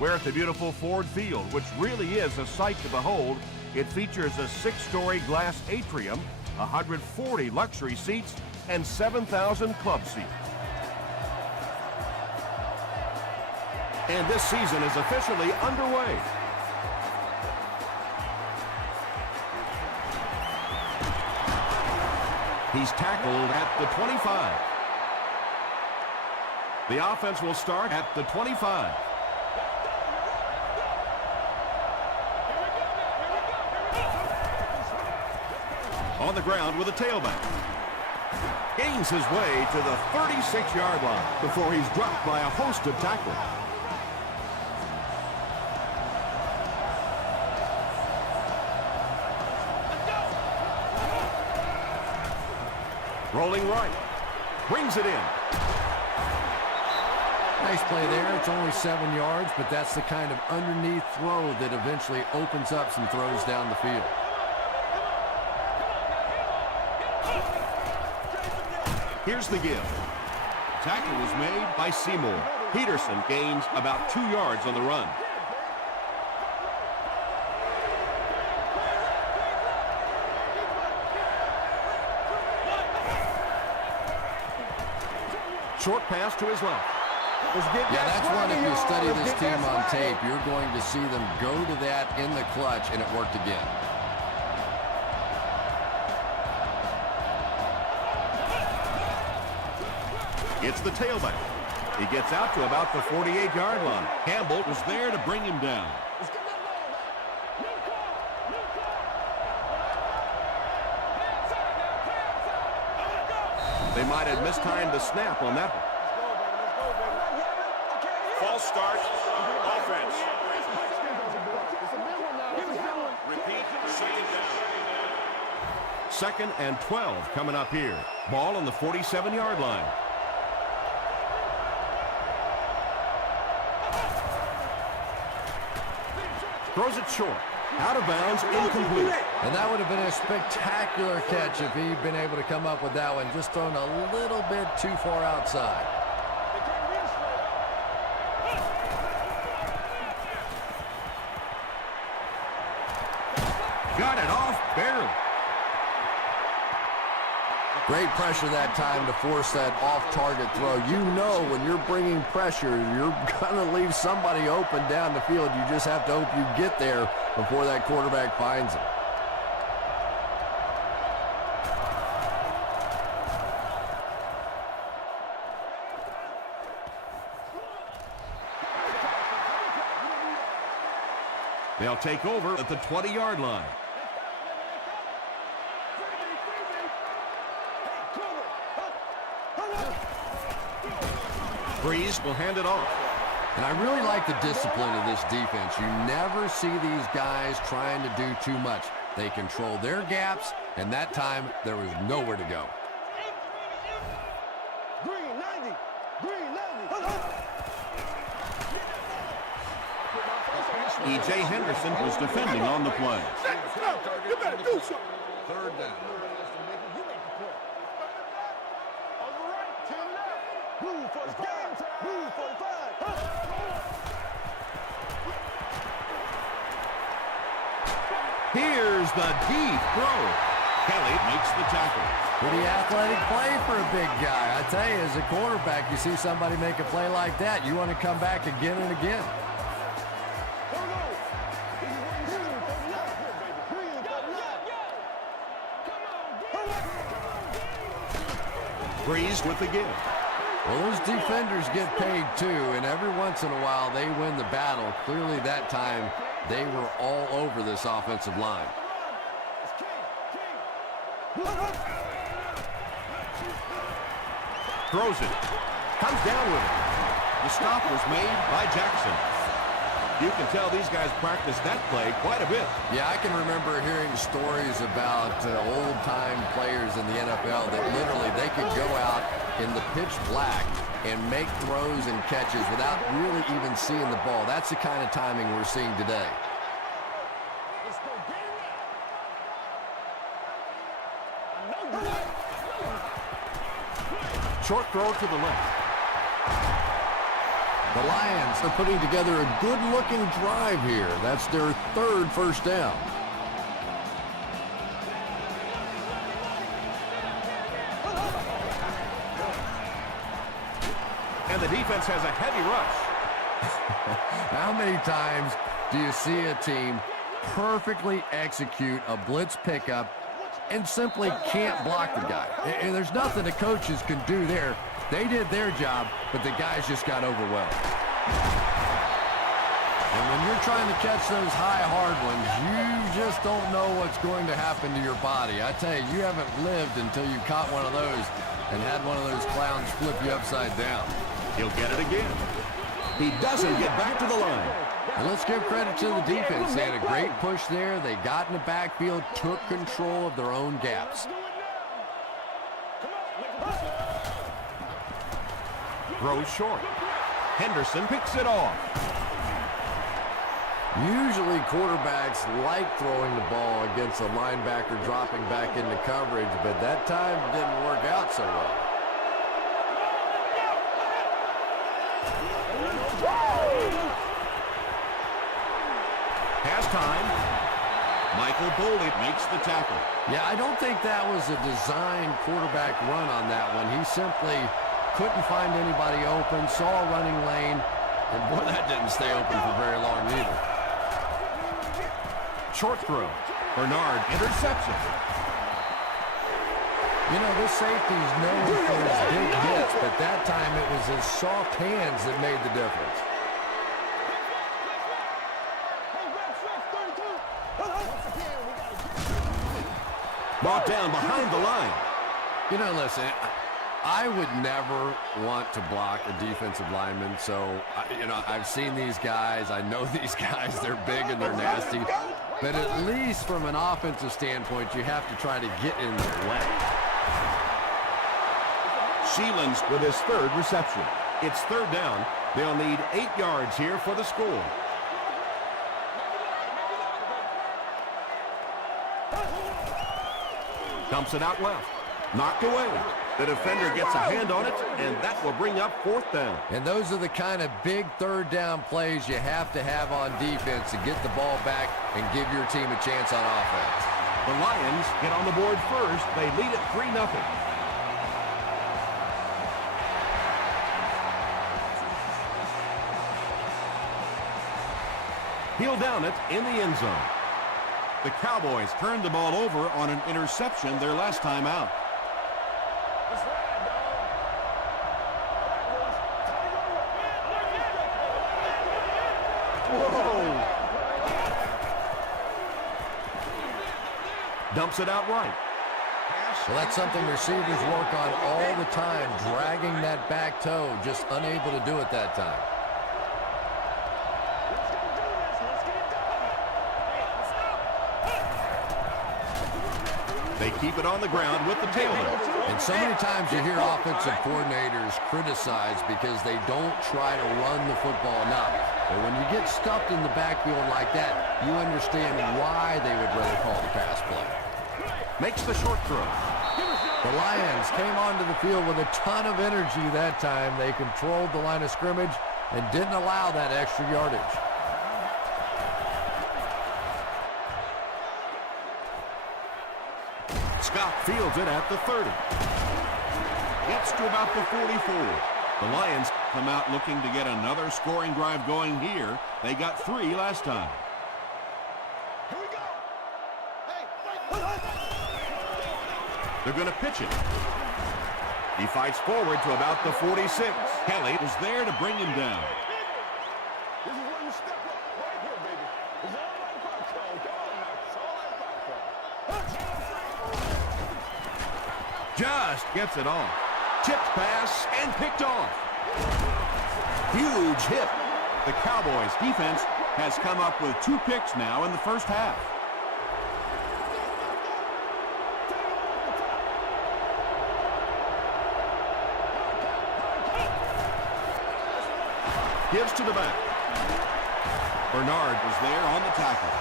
We're at the beautiful Ford Field, which really is a sight to behold. It features a 6-story glass atrium, 140 luxury seats, and 7,000 club seats. And this season is officially underway. He's tackled at the 25. The offense will start at the 25. On the ground with a tailback. Gains his way to the 36-yard line before he's dropped by a host of tacklers. Rolling right. Brings it in. Nice play there. It's only 7 yards, but that's the kind of underneath throw that eventually opens up some throws down the field. Here's the give. Tackle was made by Seymour. Peterson gains about 2 yards on the run. Short pass to his left. Yeah, that's one, if you study this team on tape, you're going to see them go to that in the clutch, and it worked again. It's the tailback. He gets out to about the 48-yard line. Campbell was there to bring him down. They might have mistimed the snap on that one. False start, offense. Repeat, second down. 2nd and 12 coming up here. Ball on the 47-yard line. Throws it short. Out of bounds, incomplete. And that would have been a spectacular catch if he'd been able to come up with that one. Just thrown a little bit too far outside. Got it off, barely. Great pressure that time to force that off-target throw. You know when you're bringing pressure, you're going to leave somebody open down the field. You just have to hope you get there before that quarterback finds him. They'll take over at the 20-yard line. Breeze will hand it off. And I really like the discipline of this defense. You never see these guys trying to do too much. They control their gaps, and that time there was nowhere to go. E.J. Henderson was defending on the play. You better do something. 3rd down. Here's the deep throw. Kelly makes the tackle. Pretty athletic play for a big guy. I tell you, as a quarterback, you see somebody make a play like that, you want to come back again and again. Breeze with the give. Well, those defenders get paid too, and every once in a while they win the battle. Clearly that time they were all over this offensive line. Throws it. Comes down with it. The stop was made by Jackson. You can tell these guys practice that play quite a bit. Yeah, I can remember hearing stories about old-time players in the NFL that literally they could go out in the pitch black and make throws and catches without really even seeing the ball. That's the kind of timing we're seeing today. Short throw to the left. The Lions are putting together a good-looking drive here. That's their third first down. And the defense has a heavy rush. How many times do you see a team perfectly execute a blitz pickup and simply can't block the guy? And there's nothing the coaches can do there. They did their job, but the guys just got overwhelmed. And when you're trying to catch those high, hard ones, you just don't know what's going to happen to your body. I tell you, you haven't lived until you caught one of those and had one of those clowns flip you upside down. He'll get it again. He doesn't get back to the line. And let's give credit to the defense. They had a great push there. They got in the backfield, took control of their own gaps. Throws short. Henderson picks it off. Usually quarterbacks like throwing the ball against a linebacker dropping back into coverage, but that time didn't work out so well. Has time. Michael Boley makes the tackle. Yeah, I don't think that was a designed quarterback run on that one. He simply couldn't find anybody open, saw a running lane, and boy, that didn't stay open for very long either. Short throw. Bernard intercepts it. You know, this safety's known for his big hits, but that time it was his soft hands that made the difference. Brought down behind the line. You know, listen, I would never want to block a defensive lineman, so, you know, I've seen these guys. I know these guys. They're big and they're nasty. But at least from an offensive standpoint, you have to try to get in their way. Sheelan's with his third reception. It's third down. They'll need 8 yards here for the score. Dumps it out left. Knocked away. The defender gets a hand on it, and that will bring up fourth down. And those are the kind of big third down plays you have to have on defense to get the ball back and give your team a chance on offense. The Lions get on the board first. They lead it 3-0. He'll down it in the end zone. The Cowboys turned the ball over on an interception their last time out. Whoa. Dumps it out right. Well, that's something receivers work on all the time, dragging that back toe, just unable to do it that time. They keep it on the ground with the tailback. And so many times you hear offensive coordinators criticized because they don't try to run the football enough. But when you get stuffed in the backfield like that, you understand why they would rather call the pass play. Makes the short throw. The Lions came onto the field with a ton of energy that time. They controlled the line of scrimmage and didn't allow that extra yardage. Scott fields it at the 30. Gets to about the 44. The Lions come out looking to get another scoring drive going here. They got 3 last time. Here we go. They're going to pitch it. He fights forward to about the 46. Kelly is there to bring him down. This is where you step up. Right here, baby. It's all right popcorn. Come on now. It's all right popcorn. Just gets it off. Tipped pass and picked off. Huge hit. The Cowboys defense has come up with 2 picks now in the first half. Gives to the back. Bernard was there on the tackle.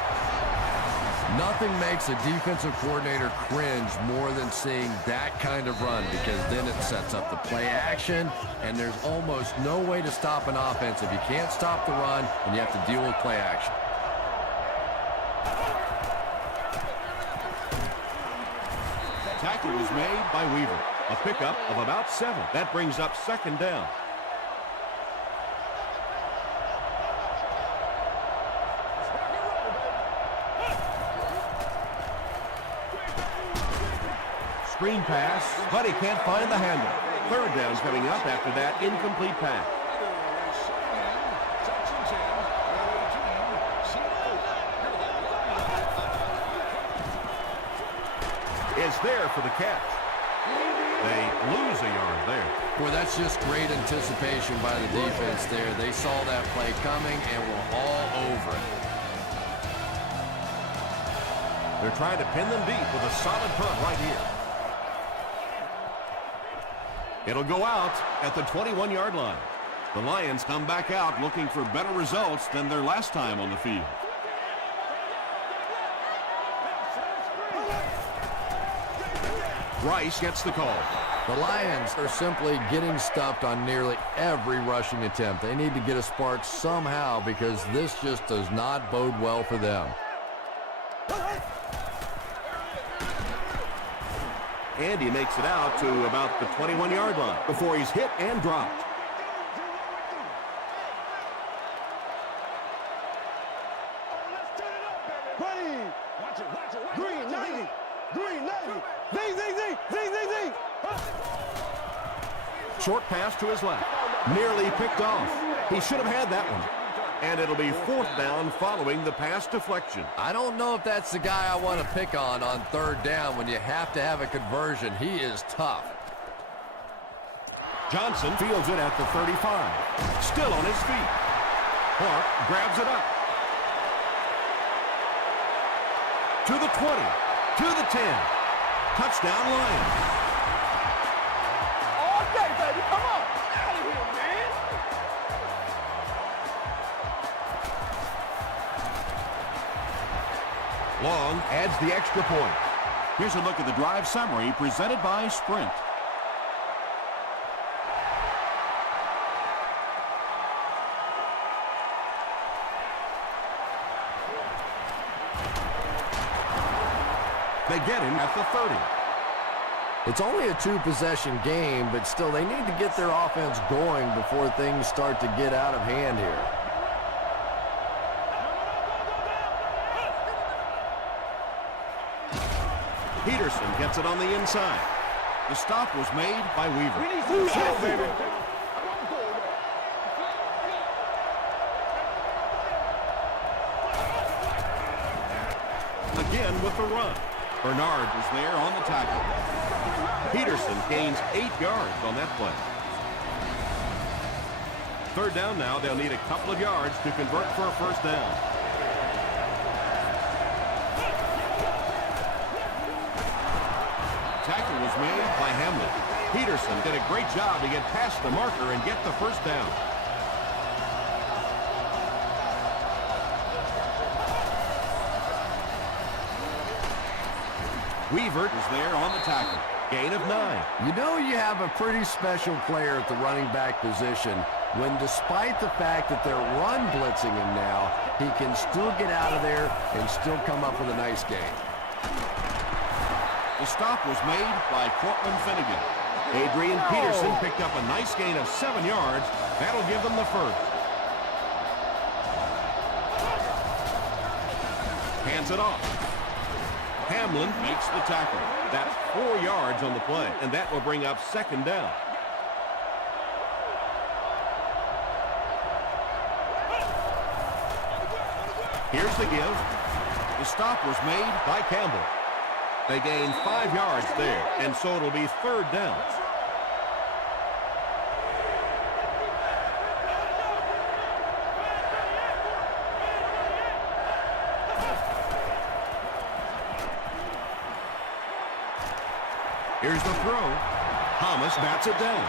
Nothing makes a defensive coordinator cringe more than seeing that kind of run, because then it sets up the play action, and there's almost no way to stop an offense if you can't stop the run and you have to deal with play action. Tackle was made by Weaver. A pickup of about 7. That brings up 2nd down. Screen pass, but he can't find the handle. 3rd down's coming up after that incomplete pass. Is there for the catch. They lose a yard there. Boy, that's just great anticipation by the defense there. They saw that play coming and were all over it. They're trying to pin them deep with a solid punt right here. It'll go out at the 21-yard line. The Lions come back out looking for better results than their last time on the field. Rice gets the call. The Lions are simply getting stuffed on nearly every rushing attempt. They need to get a spark somehow, because this just does not bode well for them. And he makes it out to about the 21-yard line before he's hit and dropped. Ready. Watch it. Green 90. Green 90. Z. Short pass to his left. Nearly picked off. He should have had that one. And it'll be 4th down following the pass deflection. I don't know if that's the guy I want to pick on 3rd down when you have to have a conversion. He is tough. Johnson fields it at the 35. Still on his feet. Clark grabs it up. To the 20. To the 10. Touchdown Lions. All day, baby. Come on. Get out of here, man. Long adds the extra point. Here's a look at the drive summary presented by Sprint. They get him at the 30. It's only a 2-possession game, but still they need to get their offense going before things start to get out of hand here. Peterson gets it on the inside. The stop was made by Weaver. We need some shit, baby. Again with the run. Bernard was there on the tackle. Peterson gains 8 yards on that play. 3rd down now. They'll need a couple of yards to convert for a 1st down. Tackle was made by Hamlin. Peterson did a great job to get past the marker and get the 1st down. Weaver is there on the tackle. Gain of 9. You know you have a pretty special player at the running back position when, despite the fact that they're run blitzing him now, he can still get out of there and still come up with a nice gain. The stop was made by Cortland Finnegan. Adrian Peterson picked up a nice gain of 7 yards. That'll give them the 1st. Hands it off. Hamlin makes the tackle. That's 4 yards on the play, and that will bring up 2nd down. Here's the give. The stop was made by Campbell. They gain 5 yards there, and so it'll be 3rd down. Here's the throw. Thomas bats it down.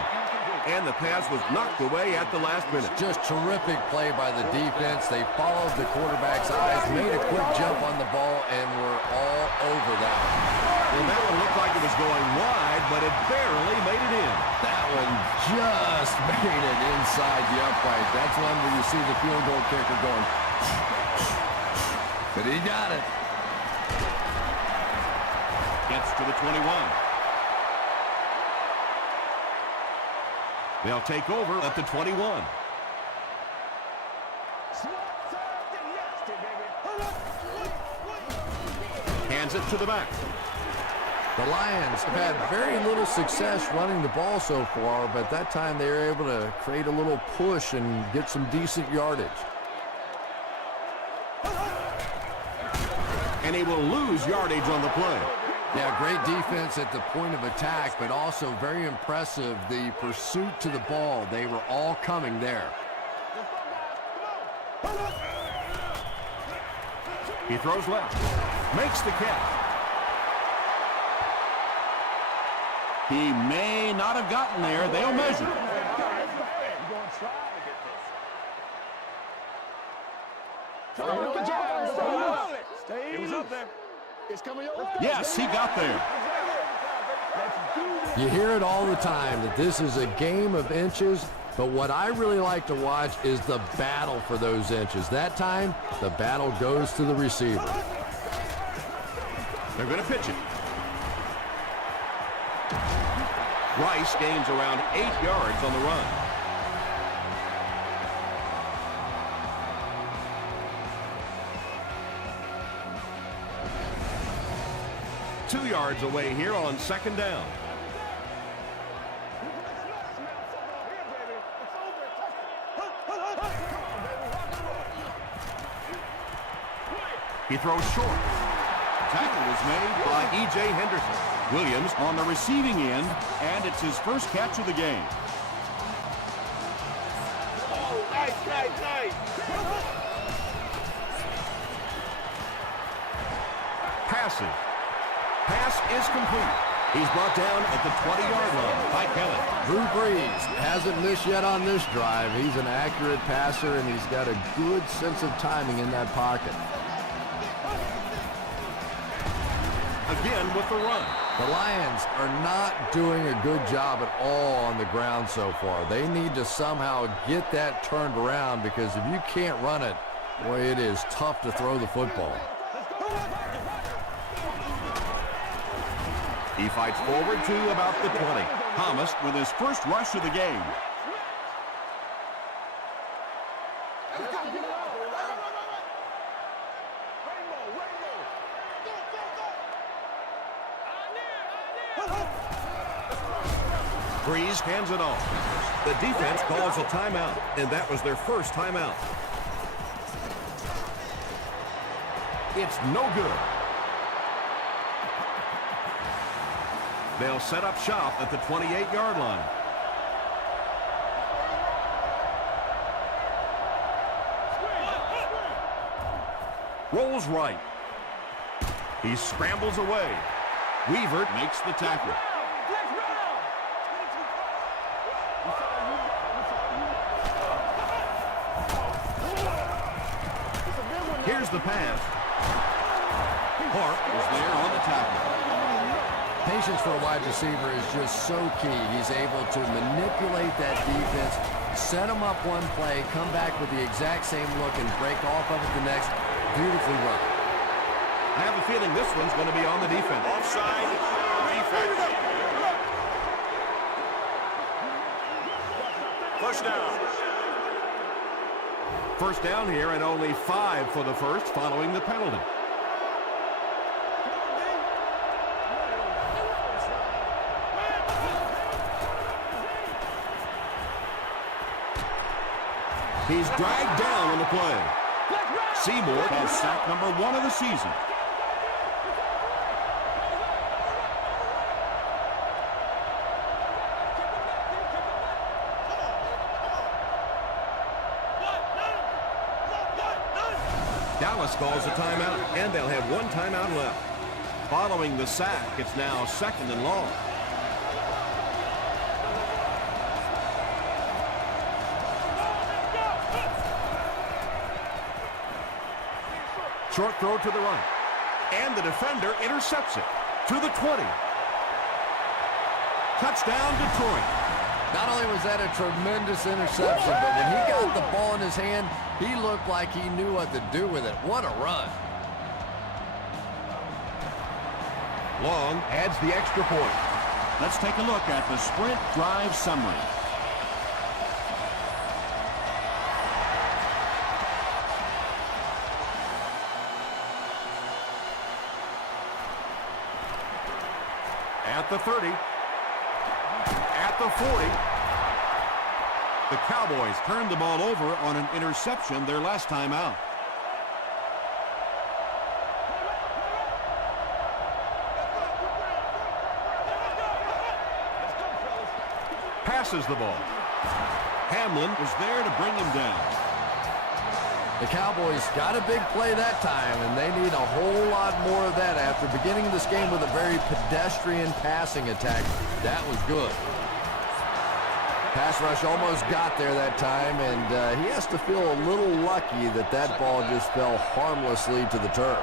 And the pass was knocked away at the last minute. Just terrific play by the defense. They followed the quarterback's eyes, made a quick jump on the ball, and were all over that one. Well, that one looked like it was going wide, but it barely made it in. That one just made it inside the upright. That's one where you see the field goal kicker going. But he got it. Gets to the 21. They'll take over at the 21. Hands it to the back. The Lions have had very little success running the ball so far, but that time they were able to create a little push and get some decent yardage. And he will lose yardage on the play. Yeah, great defense at the point of attack, but also very impressive, the pursuit to the ball. They were all coming there. He throws left. Makes the catch. He may not have gotten there. They'll measure. It was up there. Yes, he got there. You hear it all the time that this is a game of inches, but what I really like to watch is the battle for those inches. That time, the battle goes to the receiver. They're going to pitch it. Rice gains around 8 yards on the run. Two yards away here on second down. He throws short. Tackle was made by E.J. Henderson. Williams on the receiving end, and it's his first catch of the game. Oh, nice. Passive. Pass is complete. He's brought down at the 20-yard line by Kelly. Drew Brees hasn't missed yet on this drive. He's an accurate passer, and he's got a good sense of timing in that pocket. Again with the run. The Lions are not doing a good job at all on the ground so far. They need to somehow get that turned around, because if you can't run it, boy, it is tough to throw the football. He fights forward to about the 20. Thomas with his first rush of the game. Brees hands it off. The defense calls a timeout, and that was their first timeout. It's no good. They'll set up shop at the 28-yard line. Rolls right. He scrambles away. Weaver makes the tackle. Here's the pass. Park is there on the tackle. Patience for a wide receiver is just so key. He's able to manipulate that defense, set them up one play, come back with the exact same look, and break off of it the next. Beautifully run. I have a feeling this one's going to be on the defense. Offside defense. First down. First down here, and only 5 for the first following the penalty. He's dragged down on the play. Seymour has sack number 1 of the season. Dallas calls a timeout, and they'll have 1 timeout left. Following the sack, it's now 2nd and long. Short throw to the right. And the defender intercepts it to the 20. Touchdown, Detroit. Not only was that a tremendous interception, but when he got the ball in his hand, he looked like he knew what to do with it. What a run. Long adds the extra point. Let's take a look at the sprint drive summary. At the 30. At the 40. The Cowboys turned the ball over on an interception their last time out. Passes the ball. Hamlin was there to bring him down. The Cowboys got a big play that time, and they need a whole lot more of that after beginning this game with a very pedestrian passing attack. That was good. Pass rush almost got there that time, and he has to feel a little lucky that that ball just fell harmlessly to the turf.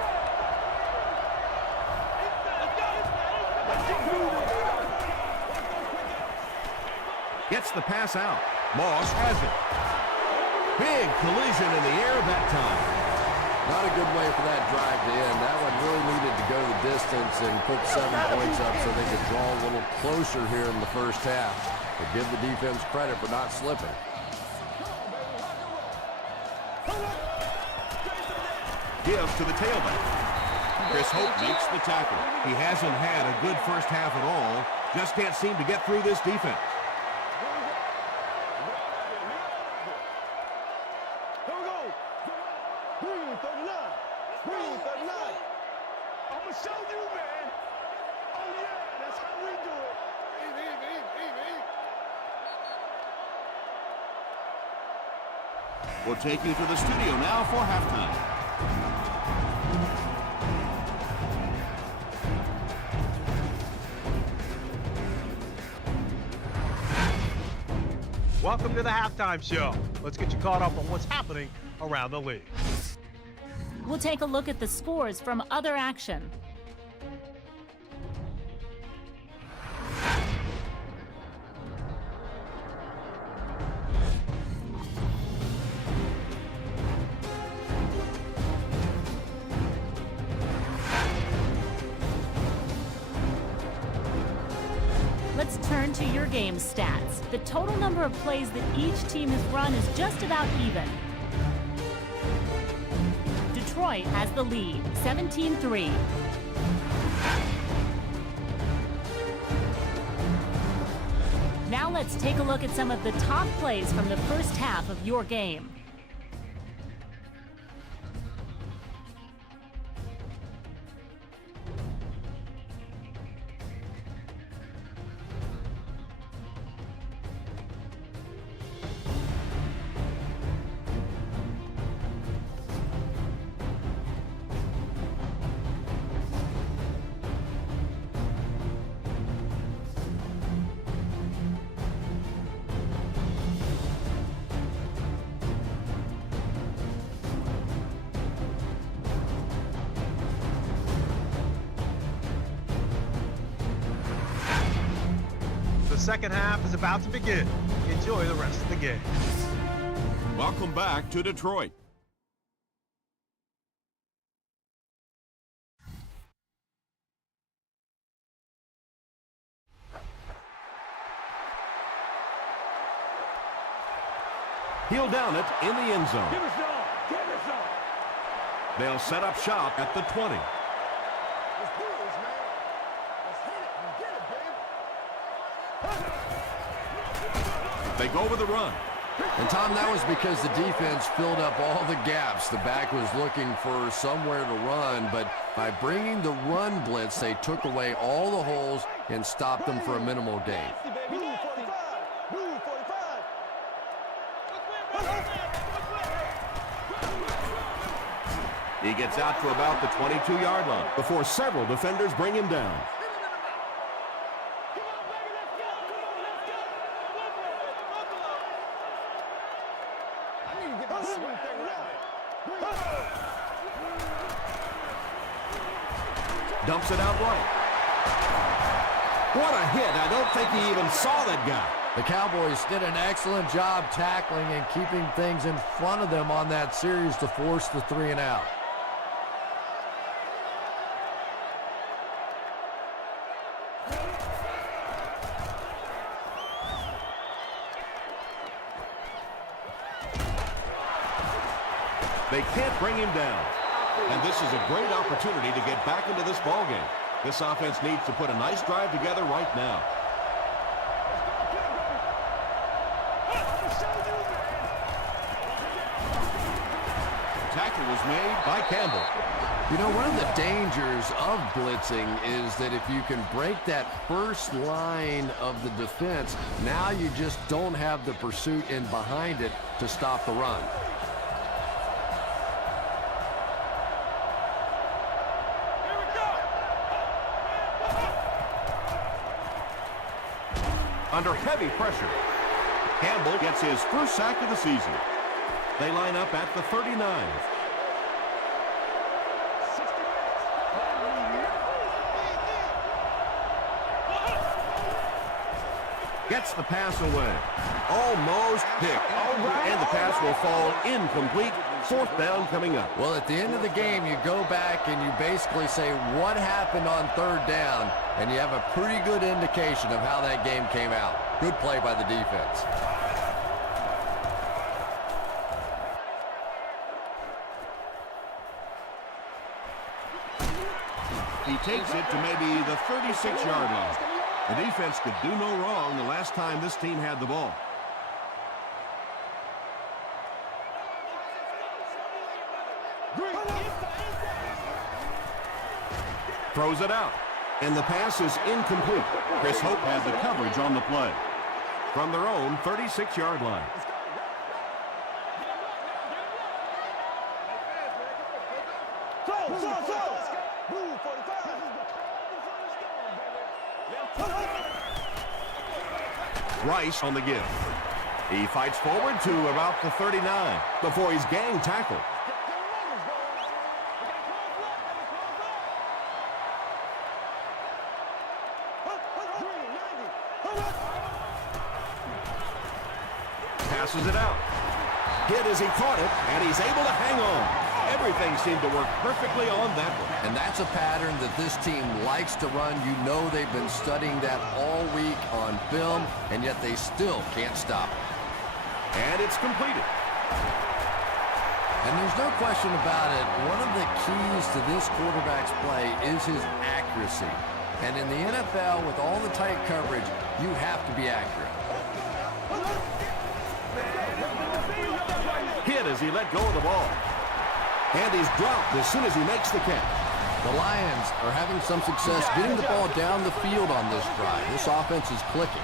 Gets the pass out. Moss has it. Big collision in the air that time. Not a good way for that drive to end. That one really needed to go the distance and put 7 points up so they could draw a little closer here in the first half. But give the defense credit for not slipping. Give to the tailback. Chris Hope makes the tackle. He hasn't had a good first half at all. Just can't seem to get through this defense. We'll take you to the studio now for halftime. Welcome to the halftime show. Let's get you caught up on what's happening around the league. We'll take a look at the scores from other action. Let's turn to your game stats. The total number of plays that each team has run is just about even. Detroit has the lead, 17-3. Now let's take a look at some of the top plays from the first half of your game. The second half is about to begin. Enjoy the rest of the game. Welcome back to Detroit. He'll down it in the end zone. Give us some. Give us some. They'll set up shop at the 20. Let's do this, man. Let's hit it and get it, baby. They go with the run. And, Tom, that was because the defense filled up all the gaps. The back was looking for somewhere to run, but by bringing the run blitz, they took away all the holes and stopped them for a minimal gain. Move 45. Move 45. He gets out to about the 22-yard line before several defenders bring him down. Dumps it out right. What a hit. I don't think he even saw that guy. The Cowboys did an excellent job tackling and keeping things in front of them on that series to force the 3 and out. They can't bring him down. And this is a great opportunity to get back into this ballgame. This offense needs to put a nice drive together right now. Tackle was made by Campbell. You know, one of the dangers of blitzing is that if you can break that first line of the defense, now you just don't have the pursuit in behind it to stop the run. Under heavy pressure, Campbell gets his first sack of the season. They line up at the 39. Gets the pass away. Almost picked. And the pass will fall incomplete. 4th down coming up. Well, at the end of the game, you go back and you basically say what happened on 3rd down, and you have a pretty good indication of how that game came out. Good play by the defense. He takes it to maybe the 36-yard line. The defense could do no wrong the last time this team had the ball. Throws it out. And the pass is incomplete. Chris Hope had the coverage on the play. From their own 36-yard line. Rice on the give. He fights forward to about the 39 before he's gang tackled. Passes it out. Hit as he caught it, and he's able to hang on. Everything seemed to work perfectly on that one. And that's a pattern that this team likes to run. You know they've been studying that all week on film, and yet they still can't stop it. And it's completed. And there's no question about it, one of the keys to this quarterback's play is his accuracy. And in the NFL, with all the tight coverage, you have to be accurate. Hit as he let go of the ball. And he's dropped as soon as he makes the catch. The Lions are having some success getting the ball down the field on this drive. This offense is clicking.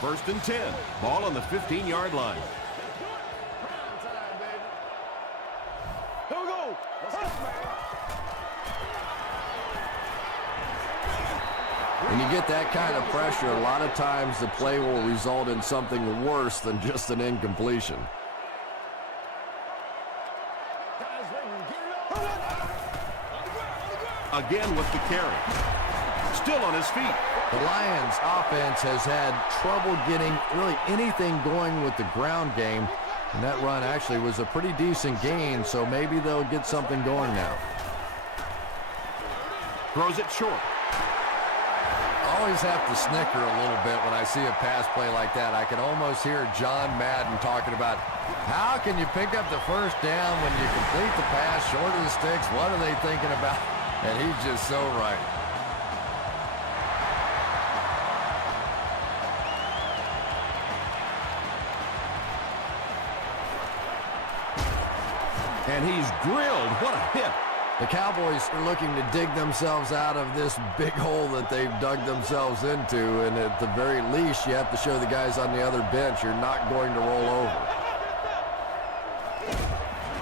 1st and 10. Ball on the 15-yard line. Here we go. When you get that kind of pressure, a lot of times the play will result in something worse than just an incompletion. Again with the carry. Still on his feet. The Lions offense has had trouble getting really anything going with the ground game. And that run actually was a pretty decent gain, so maybe they'll get something going now. Throws it short. I always have to snicker a little bit when I see a pass play like that. I can almost hear John Madden talking about how can you pick up the 1st down when you complete the pass short of the sticks? What are they thinking about? And he's just so right. And he's drilled. What a hit. The Cowboys are looking to dig themselves out of this big hole that they've dug themselves into, and at the very least, you have to show the guys on the other bench you're not going to roll over.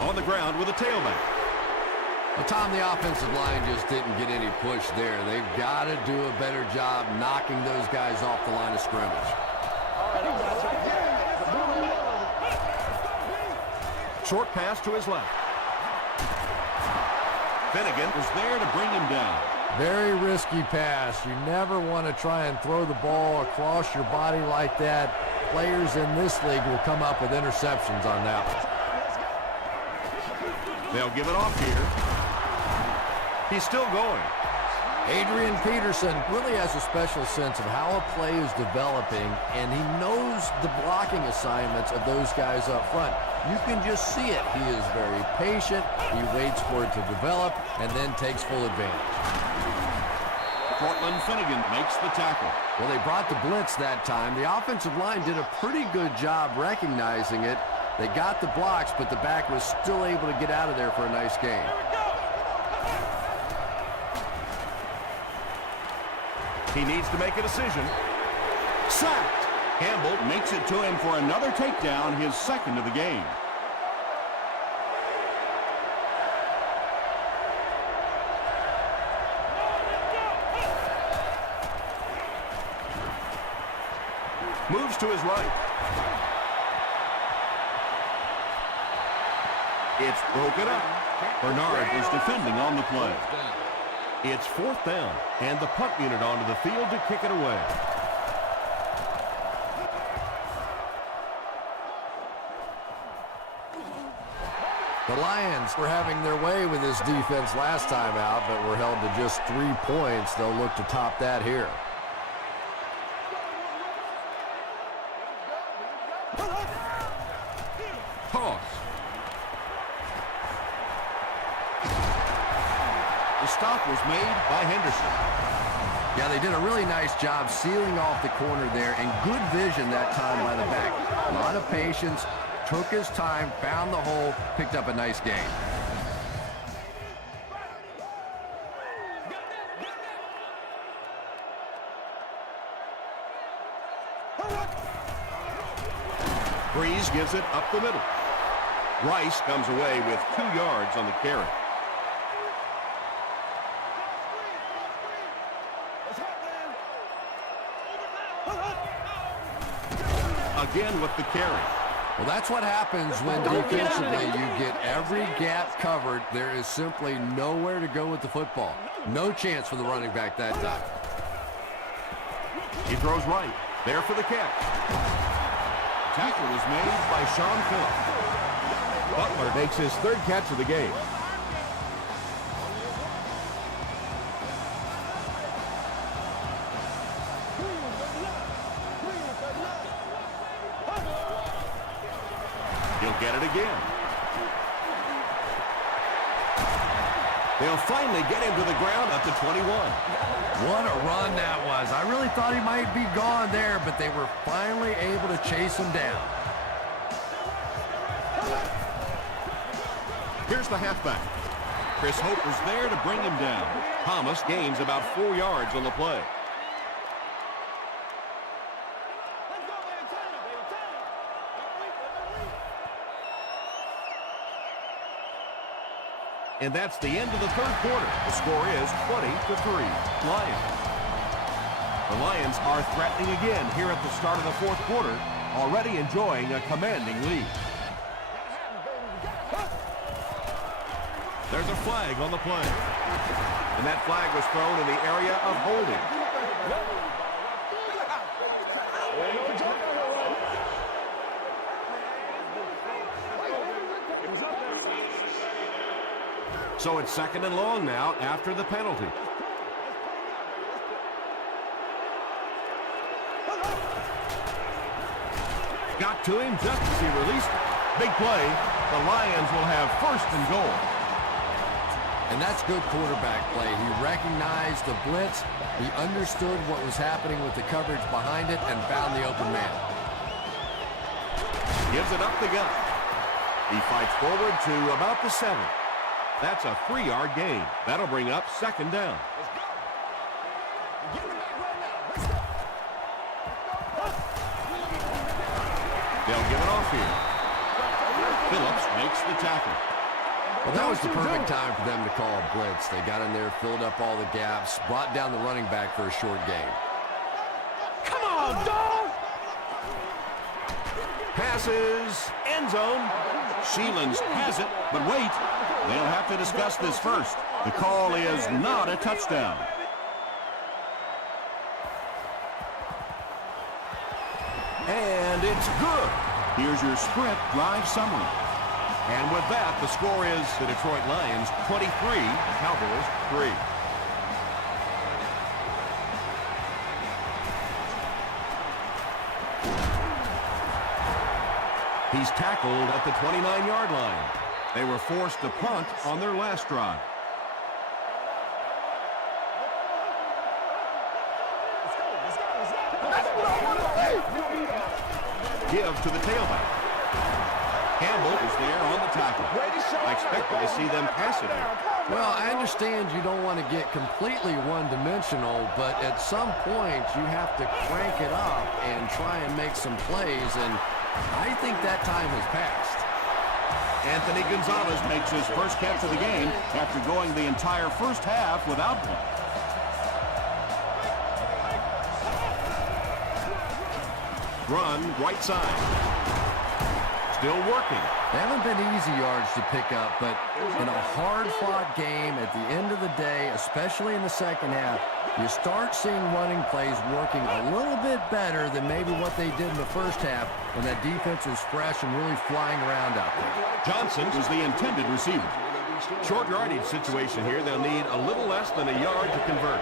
On the ground with a tailback. Well, Tom, the offensive line just didn't get any push there. They've got to do a better job knocking those guys off the line of scrimmage. Short pass to his left. Finnegan was there to bring him down. Very risky pass. You never want to try and throw the ball across your body like that. Players in this league will come up with interceptions on that one. They'll give it off here. He's still going. Adrian Peterson really has a special sense of how a play is developing, and he knows the blocking assignments of those guys up front. You can just see it. He is very patient. He waits for it to develop and then takes full advantage. Cortland Finnegan makes the tackle. Well, they brought the blitz that time. The offensive line did a pretty good job recognizing it. They got the blocks, but the back was still able to get out of there for a nice gain. He needs to make a decision. Sacked. Campbell makes it to him for another takedown, his second of the game. Moves to his right. It's broken up. Bernard was defending on the play. It's 4th down, and the punt unit onto the field to kick it away. The Lions were having their way with this defense last time out, but were held to just 3 points. They'll look to top that here. Toss. The stop was made by Henderson. Yeah, they did a really nice job sealing off the corner there, and good vision that time by the back. A lot of patience, took his time, found the hole, picked up a nice gain. Breeze gives it up the middle. Rice comes away with 2 yards on the carry. Again with the carry. Well, that's what happens when defensively you get every gap covered. There is simply nowhere to go with the football. No chance for the running back that time. He throws right. There for the catch. Tackle is made by Sean Phillips. Butler makes his 3rd catch of the game. He'll get it again. They'll finally get him to the ground at the 21. What a run that was. I really thought he might be gone there, but they were finally able to chase him down. Here's the halfback. Chris Hope was there to bring him down. Thomas gains about 4 yards on the play. And that's the end of the 3rd quarter. The score is 20-3. Lions. The Lions are threatening again here at the start of the 4th quarter, already enjoying a commanding lead. There's a flag on the play. And that flag was thrown in the area of holding. So it's 2nd and long now after the penalty. Got to him just as he released it. Big play. The Lions will have 1st and goal. And that's good quarterback play. He recognized the blitz. He understood what was happening with the coverage behind it and found the open man. Gives it up the gut. He fights forward to about the 7. That's a 3-yard gain. That'll bring up 2nd down. They'll give it off here. Phillips makes the tackle. Well, that was the perfect time for them to call a blitz. They got in there, filled up all the gaps, brought down the running back for a short gain. Come on, dog! Pass passes, end zone. Sheelan's has it, but wait. They'll have to discuss this first. The call is not a touchdown. And it's good. Here's your sprint drive summary. And with that, the score is the Detroit Lions 23, Cowboys 3. He's tackled at the 29-yard line. They were forced to punt on their last drive. Give to the tailback. Campbell is there on the tackle. I expect to see them pass it here. Well, I understand you don't want to get completely one-dimensional, but at some point you have to crank it up and try and make some plays, and I think that time has passed. Anthony Gonzalez makes his first catch of the game after going the entire first half without one. Run right side. Still working. They haven't been easy yards to pick up, but in a hard-fought game at the end of the day, especially in the second half, you start seeing running plays working a little bit better than maybe what they did in the first half when that defense was fresh and really flying around out there. Johnson was the intended receiver. Short yardage situation here. They'll need a little less than a yard to convert.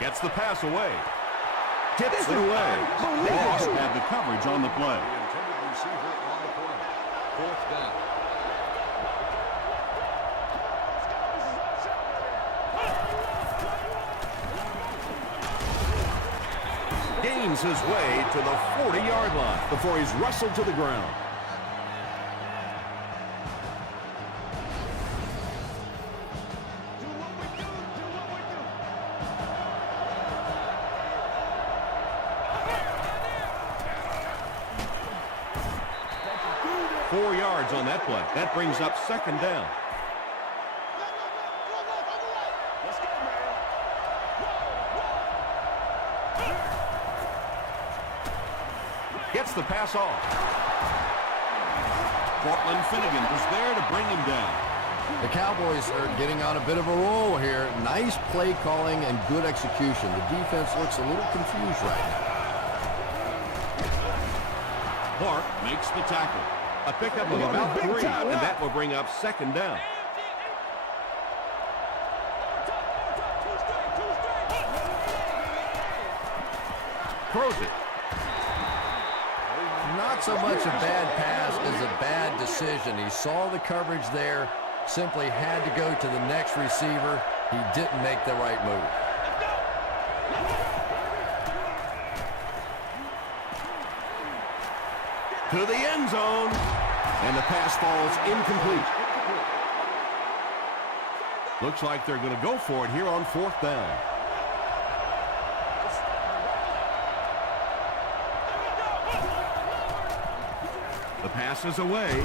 Gets the pass away. Tips it away. Moss had the coverage on the play. Gains his way to the 40-yard line before he's wrestled to the ground. On that play. That brings up second down. Gets the pass off. Portland Finnegan was there to bring him down. The Cowboys are getting on a bit of a roll here. Nice play calling and good execution. The defense looks a little confused right now. Clark makes the tackle. A pickup of about 3, and that will bring up second down. Throws it. Not so much a bad pass as a bad decision. He saw the coverage there, simply had to go to the next receiver. He didn't make the right move. To the end zone. And the pass falls incomplete. Looks like they're going to go for it here on fourth down. The pass is away.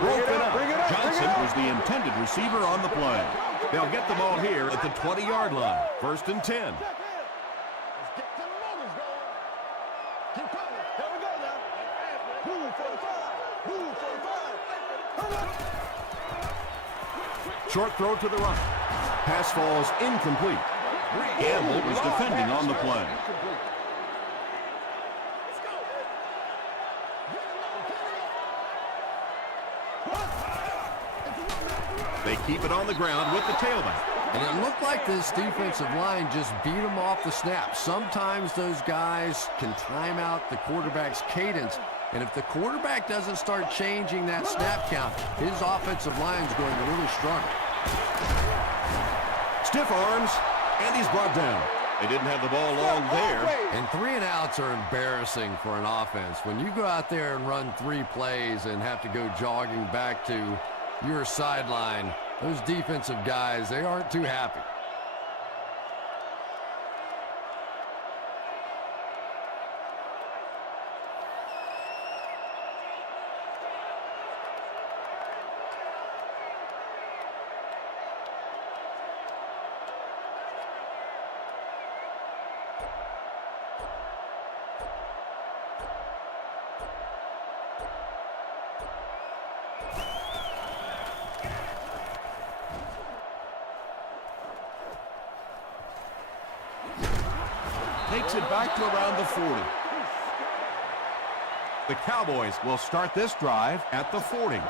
Broken up. Johnson was the intended receiver on the play. They'll get the ball here at the 20-yard line. First and 10. Short throw to the right. Pass falls incomplete. Campbell was defending on the play. They keep it on the ground with the tailback. And it looked like this defensive line just beat them off the snap. Sometimes those guys can time out the quarterback's cadence. And if the quarterback doesn't start changing that snap count, his offensive line's going to really struggle. Stiff arms, and he's brought down. They didn't have the ball long there. And 3 and outs are embarrassing for an offense. When you go out there and run 3 plays and have to go jogging back to your sideline, those defensive guys, they aren't too happy. Takes it back to around the 40. The Cowboys will start this drive at the 40.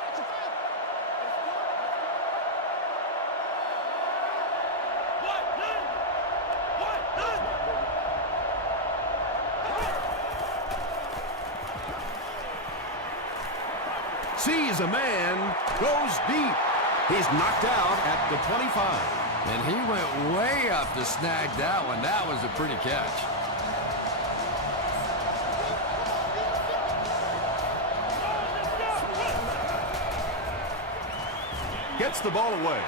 Sees a man, goes deep. He's knocked out at the 25. And he went way up to snag that one. That was a pretty catch. Gets the ball away.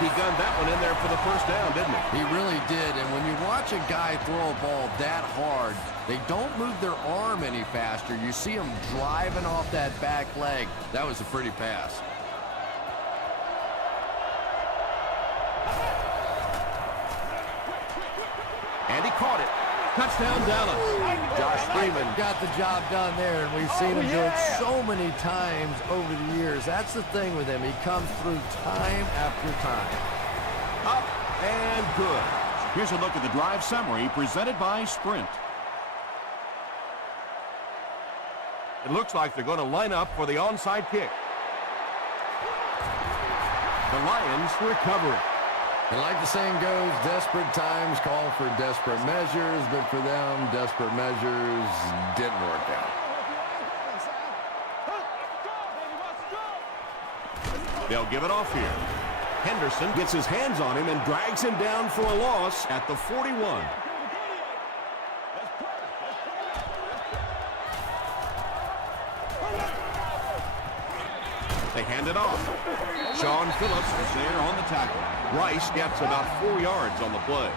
He gunned that one in there for the first down, didn't he? He really did. And when you watch a guy throw a ball that hard, they don't move their arm any faster. You see him driving off that back leg. That was a pretty pass. And he caught it. Touchdown, Dallas. Josh Freeman Got the job done there, and we've seen him do it so many times over the years. That's the thing with him. He comes through time after time. up and good. Here's a look at the drive summary presented by Sprint. It looks like they're going to line up for the onside kick. The Lions recover it. And like the saying goes, desperate times call for desperate measures, but for them, desperate measures didn't work out. They'll give it off here. Henderson gets his hands on him and drags him down for a loss at the 41. They hand it off. Sean Phillips is there on the tackle. Rice gets about 4 yards on the play.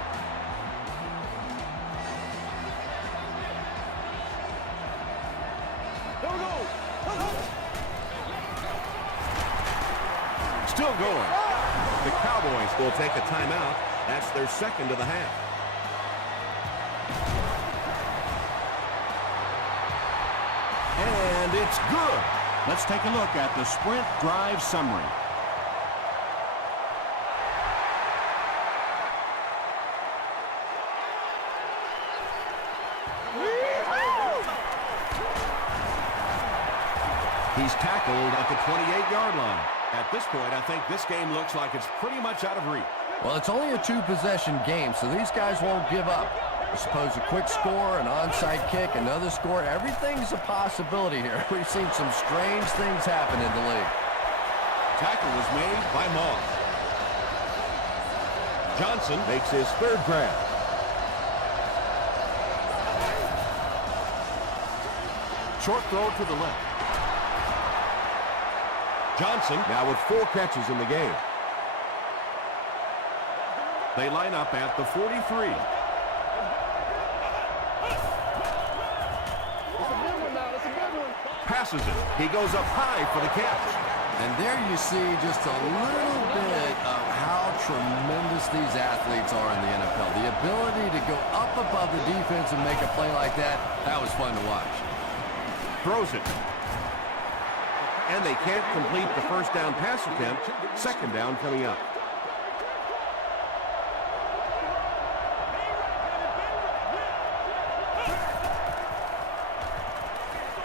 Still going. The Cowboys will take a timeout. That's their second of the half. And it's good. Let's take a look at the Sprint drive summary. He's tackled at the 28-yard line. At this point, I think this game looks like it's pretty much out of reach. Well, it's only a two-possession game, so these guys won't give up. I suppose a quick score, an onside kick, another score, everything's a possibility here. We've seen some strange things happen in the league. Tackle was made by Moss. Johnson makes his third grab. Short throw to the left. Johnson now with 4 catches in the game. They line up at the 43. Passes it. He goes up high for the catch. And there you see just a little bit of how tremendous these athletes are in the NFL. The ability to go up above the defense and make a play like that, that was fun to watch. Throws it. And they can't complete the first down pass attempt. Second down coming up.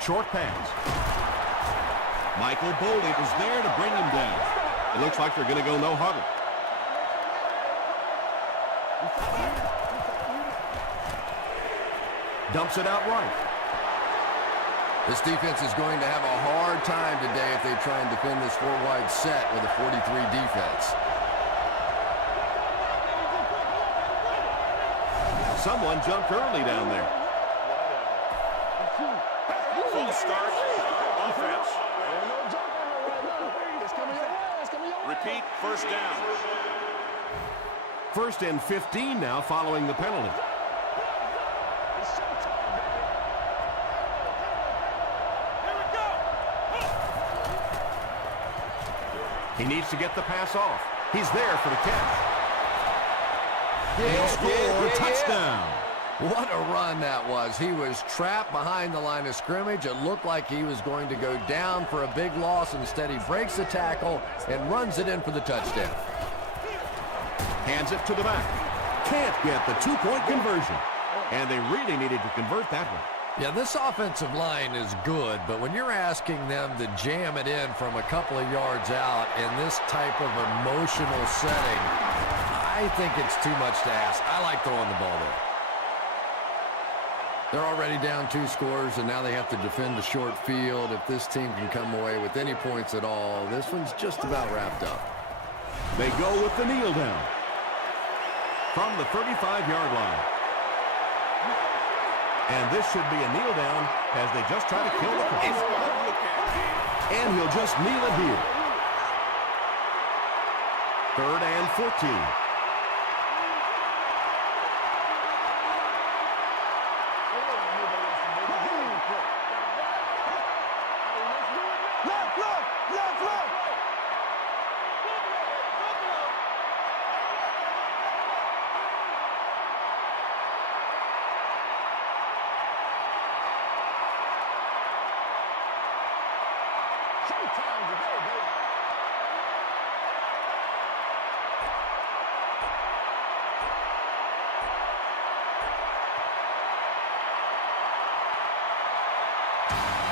Short pass. Michael Boldy was there to bring him down. It looks like they're going to go no huddle. Dumps it out right. This defense is going to have a hard time today if they try and defend this 4-wide set with a 43 defense. Someone jumped early down there. Full start. Offense. Repeat, first down. First and 15 now following the penalty. He needs to get the pass off. He's there for the catch. He'll score. Touchdown. What a run that was. He was trapped behind the line of scrimmage. It looked like he was going to go down for a big loss. Instead, he breaks the tackle and runs it in for the touchdown. Hands it to the back. can't get the two-point conversion. And they really needed to convert that one. Yeah, this offensive line is good, but when you're asking them to jam it in from a couple of yards out in this type of emotional setting, I think it's too much to ask. I like throwing the ball there. They're already down 2 scores, and now they have to defend the short field. If this team can come away with any points at all, this one's just about wrapped up. They go with the kneel down from the 35-yard line. And this should be a kneel down as they just try to kill the clock. And he'll just kneel it here. 3rd and 14.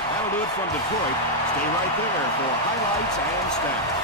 That'll do it from Detroit. Stay right there for highlights and stats.